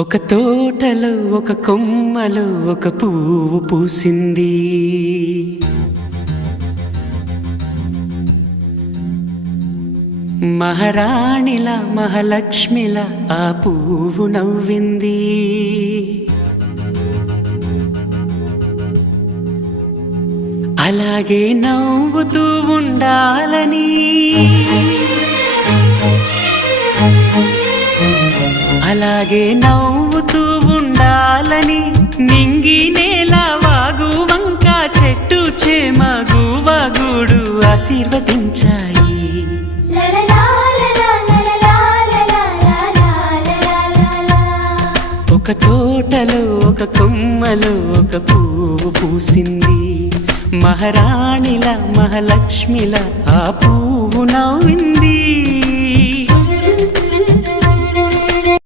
ఒక తోటలో ఒక కొమ్మలో ఒక పువ్వు పూసింది. మహారాణిలా మహాలక్ష్మిలా ఆ పువ్వు నవ్వింది. అలాగే నవ్వుతూ ఉండాలని, అలాగే నవ్వుతూ ఉండాలని నింగి నేల వాగు వంక చెట్టు చేమ గువగూడు ఆశీర్వదించాయి. ఒక తోటలో ఒక కొమ్మలో ఒక పువ్వు పూసింది. మహారాణిలా మహాలక్ష్మిలా ఆ పువ్వు నవ్వింది.